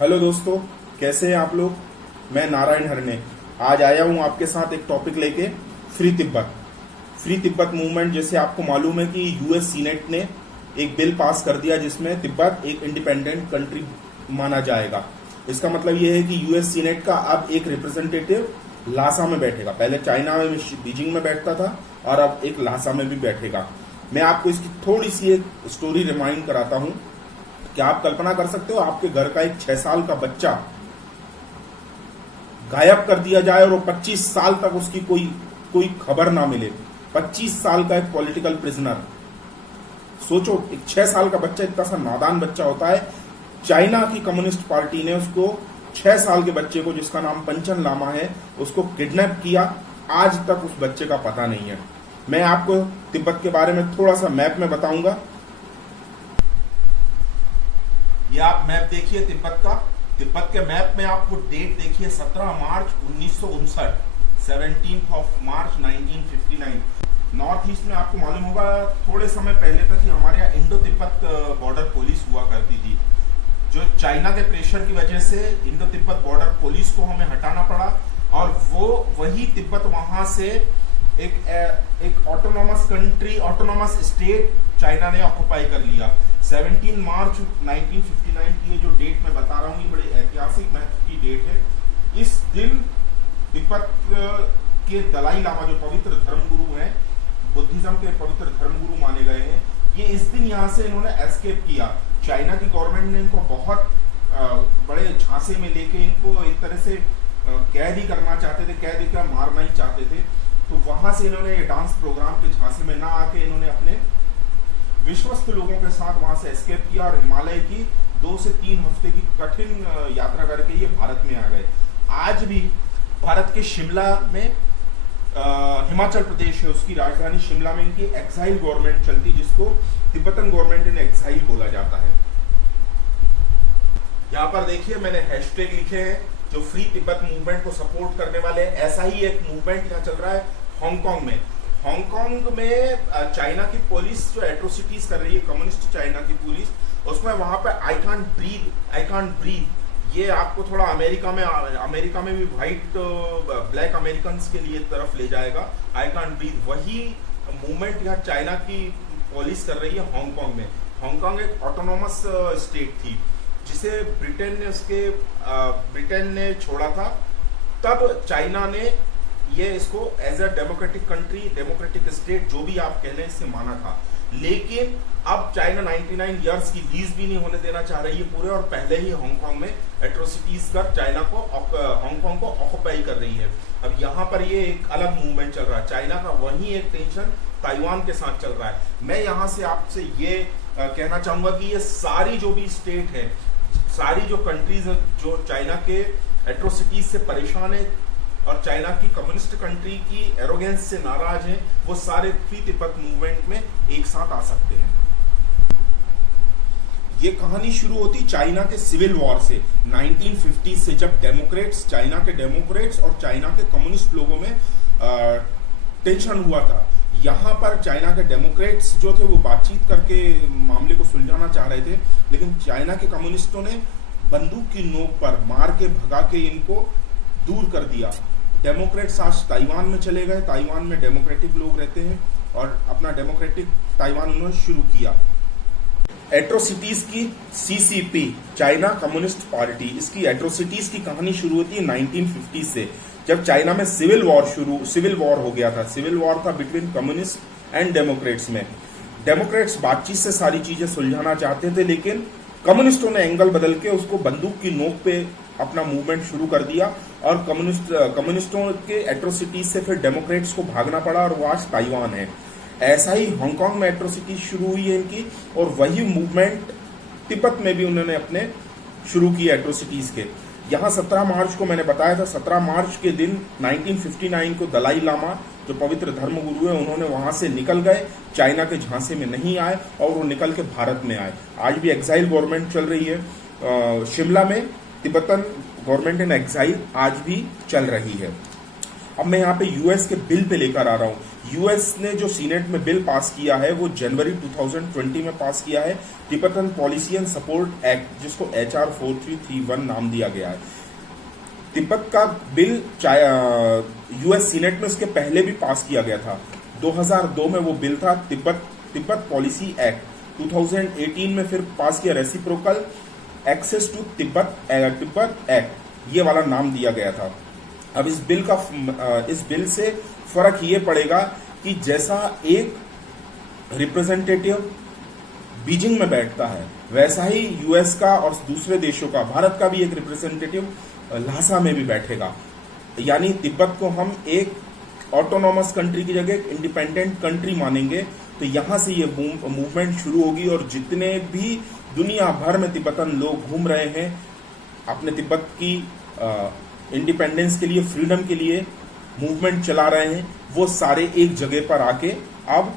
Hello दोस्तों, कैसे हैं आप लोग। मैं नारायण हरने आज आया हूं आपके साथ एक टॉपिक लेके। Free Tibet movement. जैसे आपको मालूम है कि यूएस सीनेट ने एक बिल पास कर दिया जिसमें तिब्बत एक इंडिपेंडेंट कंट्री माना जाएगा। इसका मतलब यह है कि यूएस सीनेट का अब एक रिप्रेजेंटेटिव लासा में बैठेगा। पहले चाइना में बीजिंग में बैठता था और अब एक लासा में भी बैठेगा। मैं आपको इसकी थोड़ी सी एक स्टोरी रिमाइंड कराता हूं। क्या आप कल्पना कर सकते हो आपके घर का एक 6 साल का बच्चा गायब कर दिया जाए और वो 25 साल तक उसकी कोई खबर ना मिले। 25 साल का एक पॉलिटिकल प्रिजनर। सोचो, एक 6 साल का बच्चा इतना सा नादान बच्चा होता है। चाइना की कम्युनिस्ट पार्टी ने उसको 6 साल के बच्चे को, जिसका नाम पंचन लामा है, उसको किडनैप किया। आज तक उस बच्चे का पता नहीं है। मैं आपको तिब्बत के बारे में थोड़ा सा मैप में बताऊंगा। ये आप मैप देखिए तिब्बत का। तिब्बत के मैप में आप वो डेट देखिए, 17 मार्च 1959, 17 मार्च 1959। नॉर्थ ईस्ट में आपको मालूम होगा थोड़े समय पहले तक ही हमारे यहाँ इंडो तिब्बत बॉर्डर पुलिस हुआ करती थी। जो चाइना के प्रेशर की वजह से इंडो तिब्बत बॉर्डर पुलिस को हमें हटाना पड़ा और वही तिब्बत वहां से एक autonomous country, autonomous state China ने ऑक्युपाई कर लिया। 17 मार्च 1959 की ये जो डेट मैं बता रहा हूँ, ये बड़ी ऐतिहासिक महत्व की डेट है। इस दिन तिब्बत के दलाई लामा, जो पवित्र धर्मगुरु हैं, बुद्धिज्म के पवित्र धर्मगुरु माने गए हैं, ये इस दिन यहाँ से इन्होंने एस्केप किया। चाइना की गवर्नमेंट ने इनको बहुत बड़े झांसे में लेके इनको एक तरह से कैद ही करना चाहते थे, कैद ही मारना ही चाहते थे। तो वहां से इन्होंने ये डांस प्रोग्राम के झांसे में ना आके इन्होंने अपने विश्वस्त लोगों के साथ वहां से एस्केप किया और हिमालय की 2 से 3 हफ्ते की कठिन यात्रा करके ये भारत में आ गए। आज भी भारत के शिमला में हिमाचल प्रदेश है, उसकी राजधानी शिमला में इनकी एक्साइल गवर्नमेंट चलती, जिसको तिब्बतन गवर्नमेंट इन एक्साइल बोला जाता है। यहाँ पर देखिए मैंने हैशटैग लिखे हैं जो फ्री तिब्बत मूवमेंट को सपोर्ट करने वाले। ऐसा ही एक मूवमेंट यहाँ चल रहा है हांगकांग में। हांगकांग में चाइना की पुलिस जो एट्रोसिटीज कर रही है, कम्युनिस्ट चाइना की पुलिस, उसमें वहां पे आई कांट ब्रीथ, ये आपको थोड़ा अमेरिका में भी व्हाइट ब्लैक अमेरिकन के लिए तरफ ले जाएगा। आई कांट ब्रीथ वही मूवमेंट यहाँ चाइना की पुलिस कर रही है हांगकांग में। हांगकांग एक ऑटोनॉमस स्टेट थी जिसे ब्रिटेन ने छोड़ा था। तब चाइना ने ये इसको as a democratic country, democratic state, जो भी आप कह लें, इससे माना था। लेकिन अब चाइना 99 इयर्स की लीज भी नहीं होने देना चाह रही है पूरे, और पहले ही हांगकांग में एट्रोसिटीज कर चाइना को, हांगकांग को ऑक्युपाई कर रही है। अब यहाँ पर ये एक अलग मूवमेंट चल रहा है चाइना का। वही एक टेंशन ताइवान के साथ चल रहा है। मैं यहाँ से आपसे ये कहना चाहूंगा कि ये सारी जो भी स्टेट है, सारी जो कंट्रीज जो चाइना के एट्रोसिटीज से परेशान है और चाइना की कम्युनिस्ट कंट्री की एरोगेंस से नाराज हैं, वो सारे फ्री तिब्बत मूवमेंट में एक साथ आ सकते हैं। ये कहानी शुरू होती चाइना के सिविल वॉर से 1950 से, जब डेमोक्रेट्स, चाइना के डेमोक्रेट्स और चाइना के कम्युनिस्ट लोगों में टेंशन हुआ था। यहाँ पर चाइना के डेमोक्रेट्स जो थे वो बातचीत करके मामले को सुलझाना चाह रहे थे, लेकिन चाइना के कम्युनिस्टों ने बंदूक की नोक पर मार के भगा के इनको दूर कर दिया। डेमोक्रेट्स आज ताइवान में चले गए। ताइवान में डेमोक्रेटिक लोग रहते हैं और अपना डेमोक्रेटिक ताइवान उन्होंने शुरू किया। एट्रोसिटीज की सीसीपी, चाइना कम्युनिस्ट पार्टी, इसकी एट्रोसिटीज की कहानी शुरू होती है 1950 से, जब चाइना में सिविल वॉर हो गया था। सिविल वॉर था बिटवीन कम्युनिस्ट एंड डेमोक्रेट्स में। डेमोक्रेट्स बातचीत से सारी चीजें सुलझाना चाहते थे, लेकिन कम्युनिस्टों ने एंगल बदल के उसको बंदूक की नोक पे अपना मूवमेंट शुरू कर दिया और कम्युनिस्टों के एट्रोसिटीज से फिर डेमोक्रेट्स को भागना पड़ा और वो आज ताइवान है। ऐसा ही हांगकांग में एट्रोसिटी शुरू हुई है इनकी, और वही मूवमेंट तिब्बत में भी उन्होंने अपने शुरू की एट्रोसिटीज के। यहाँ 17 मार्च को मैंने बताया था, 17 मार्च के दिन 1959 को दलाई लामा, जो पवित्र धर्मगुरु है, उन्होंने वहां से निकल गए, चाइना के झांसे में नहीं आए और वो निकल के भारत में आए। आज भी एक्साइल गवर्नमेंट चल रही है शिमला में। तिब्बतन गवर्नमेंट इन एक्साइल आज भी चल रही है। अब मैं यहाँ पे यूएस के बिल पे लेकर आ रहा हूँ। यूएस ने जो सीनेट में बिल पास किया है वो जनवरी 2020 में पास किया है, Tibetan policy and support act, जिसको HR 4331 नाम दिया गया है। तिब्बत का बिल यूएस सीनेट में इसके पहले भी पास किया गया था। 2002 में वो बिल था तिब्बत पॉलिसी एक्ट। 2018 में फिर पास किया reciprocal access to Tibet act, ये वाला नाम दिया गया था। अब इस बिल से फर्क ये पड़ेगा कि जैसा एक रिप्रेजेंटेटिव बीजिंग में बैठता है, वैसा ही यूएस का और दूसरे देशों का, भारत का भी एक रिप्रेजेंटेटिव ल्हासा में भी बैठेगा। यानी तिब्बत को हम एक ऑटोनॉमस कंट्री की जगह एक इंडिपेंडेंट कंट्री मानेंगे। तो यहां से ये मूवमेंट शुरू होगी और जितने भी दुनिया भर में तिब्बतन लोग घूम रहे हैं अपने तिब्बत की इंडिपेंडेंस के लिए, फ्रीडम के लिए मूवमेंट चला रहे हैं, वो सारे एक जगह पर आके अब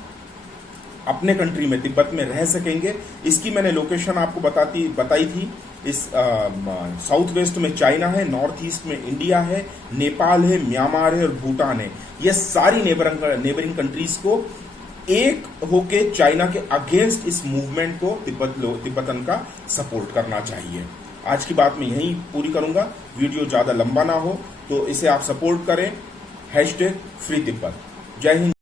अपने कंट्री में, तिब्बत में रह सकेंगे। इसकी मैंने लोकेशन आपको बताई थी। इस साउथ वेस्ट में चाइना है, नॉर्थ ईस्ट में इंडिया है, नेपाल है, म्यांमार है और भूटान है। ये सारी नेबरिंग कंट्रीज को एक होके चाइना के अगेंस्ट इस मूवमेंट को तिब्बतन का सपोर्ट करना चाहिए। आज की बात मैं यहीं पूरी करूंगा, वीडियो ज्यादा लंबा ना हो तो इसे आप सपोर्ट करें। #फ्री तिब्बत। जय हिंद।